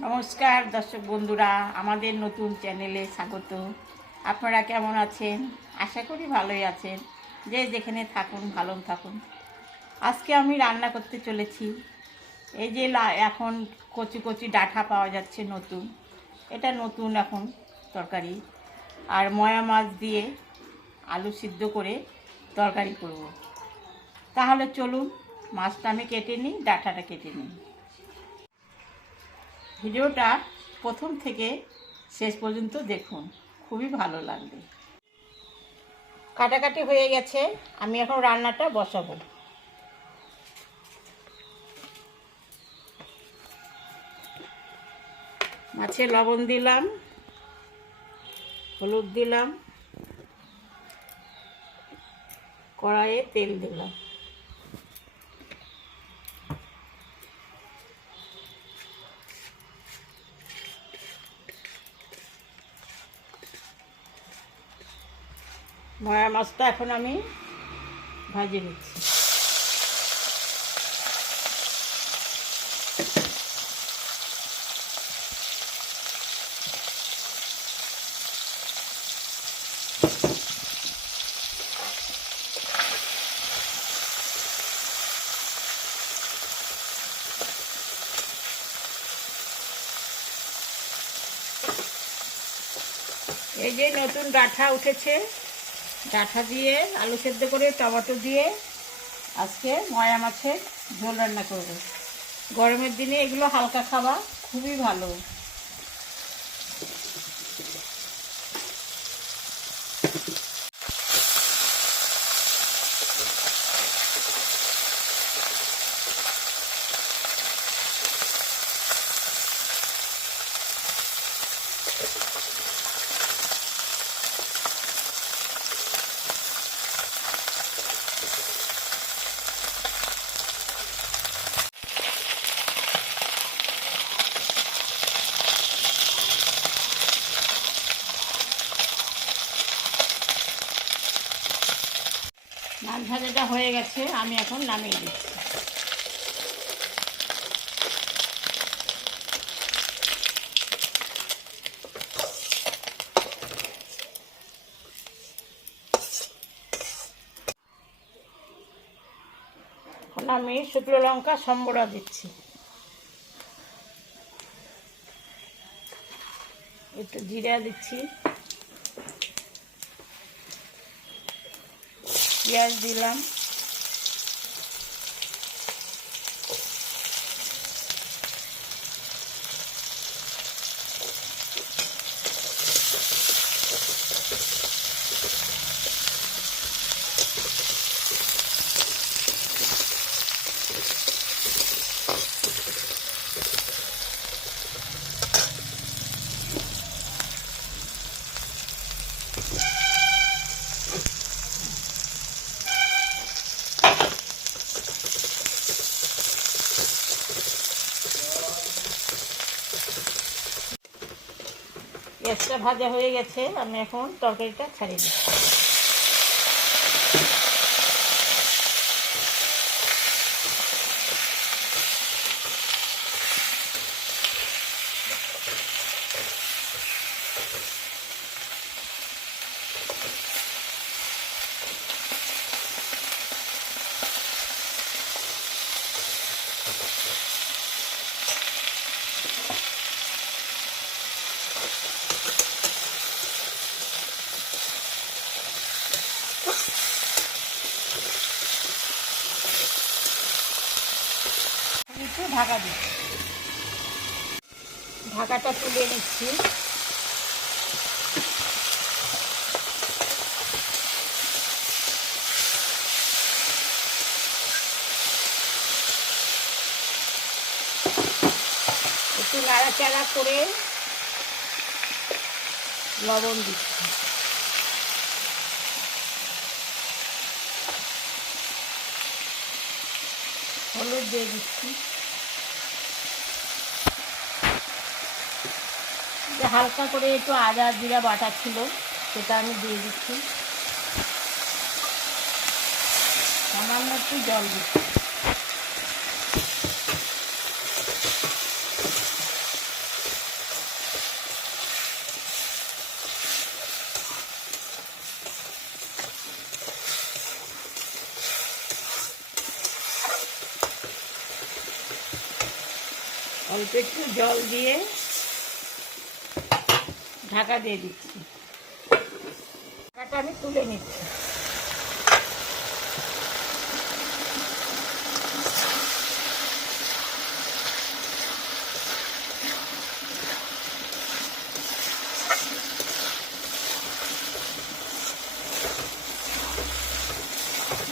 নমস্কার দর্শক বন্ধুরা, আমাদের নতুন চ্যানেলে স্বাগত। আপনারা কেমন আছেন? আশা করি ভালোই আছেন। যে যেখানে থাকুন ভালো থাকুন। আজকে আমি রান্না করতে চলেছি। এই যে এখন কচি কচি ডাঁটা পাওয়া যাচ্ছে নতুন, এটা নতুন এখন তরকারি। আর ময়া মাছ দিয়ে আলু সিদ্ধ করে তরকারি করব। তাহলে চলুন, মাছটা আমি কেটে নিই, ডাঁটাটা কেটে নিই। ভিডিওটা প্রথম থেকে শেষ পর্যন্ত দেখুন, খুবই ভালো লাগবে। কাটাকাটি হয়ে গেছে, আমি এখন রান্নাটা বসাবো। মাছে লবণ দিলাম, হলুদ দিলাম, কড়াইয়ে তেল দিলাম। ময়া মাছটা এখন আমি ভাজে নিচ্ছি। এই যে নতুন ডাঁটা উঠেছে, ডাঁটা দিয়ে আলু সেদ্ধ করে টমেটো দিয়ে আজকে ময়া মাছের ঝোল রান্না করব। গরমের দিনে এগুলো হালকা খাওয়া খুবই ভালো। মাছ ভাজাটা হয়ে গেছে, আমি এখন নামিয়ে দিচ্ছি। এখন আমি শুকনো লঙ্কা সম্বরা দিচ্ছি, একটু জিরা দিচ্ছি, পেঁয়াজ দিলাম, পেঁয়াজটা ভাজা হয়ে গেছে, আমি এখন তরকারিটা ছাড়িয়ে দিচ্ছি। একটু ঢাকা দিচ্ছি, ঢাকাটা তুলে নিচ্ছি। একটু নাড়াচাড়া করে লবণ দিচ্ছি, হলুদ দিয়ে দিচ্ছি, হালকা করে একটু আদা জিরা বাটা ছিল সেটা আমি দিয়ে দিচ্ছি, সামান্য একটু জল দিচ্ছি। অল্প একটু জল দিয়ে ঢাকা দিয়ে দিচ্ছি। ঢাকাটা আমি তুলে নিচ্ছি।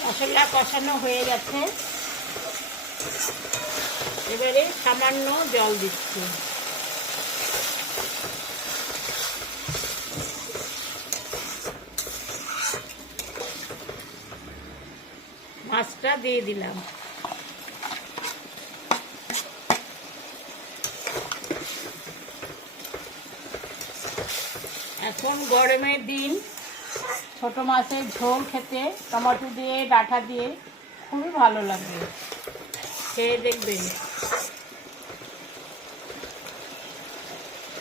মশলা কষানো হয়ে গেছে, এবারে সামান্য জল দিচ্ছি। মাছটা দিয়ে দিলাম। এখন গরমের দিন ছোট মাছের ঝোল খেতে টমেটো দিয়ে ডাঁটা দিয়ে খুবই ভালো লাগবে, খেয়ে দেখবেন।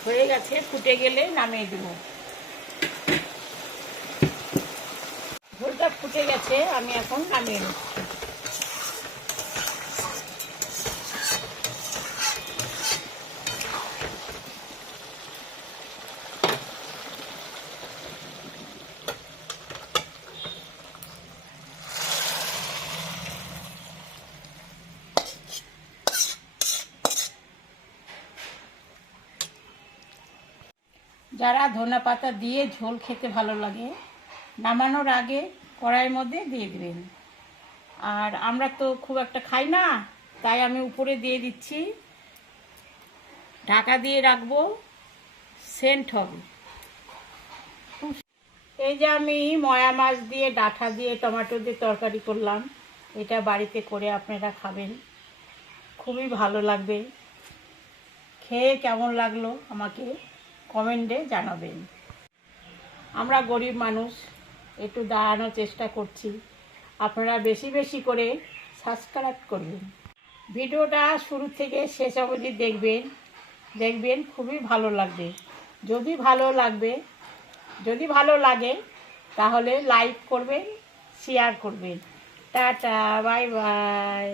হয়ে গেছে, ফুটে গেলে নামিয়ে দেব। ঝোলটা ফুটে গেছে, আমি এখন নামিয়ে নেব। যারা ধনেপাতা দিয়ে ঝোল খেতে ভালো লাগে, নামানোর আগে কড়াইয়ের মধ্যে দিয়ে দিবেন। আর আমরা তো খুব একটা খাই না, তাই আমি উপরে দিয়ে দিচ্ছি। ঢাকা দিয়ে রাখবো, সেন্ট হবে। এই যে আমি ময়া মাছ দিয়ে ডাঁটা দিয়ে টমেটো দিয়ে তরকারি করলাম, এটা বাড়িতে করে আপনারা খাবেন, খুবই ভালো লাগবে। খেয়ে কেমন লাগলো আমাকে কমেন্টে জানাবেন। আমরা গরিব মানুষ, একটু দাঁড়ানোর চেষ্টা করছি, আপনারা বেশি বেশি করে সাবস্ক্রাইব করবেন। ভিডিওটা শুরু থেকে শেষ অবধি দেখবেন খুবই ভালো লাগবে। যদি ভালো লাগে তাহলে লাইক করবেন, শেয়ার করবেন। Tata, bye bye.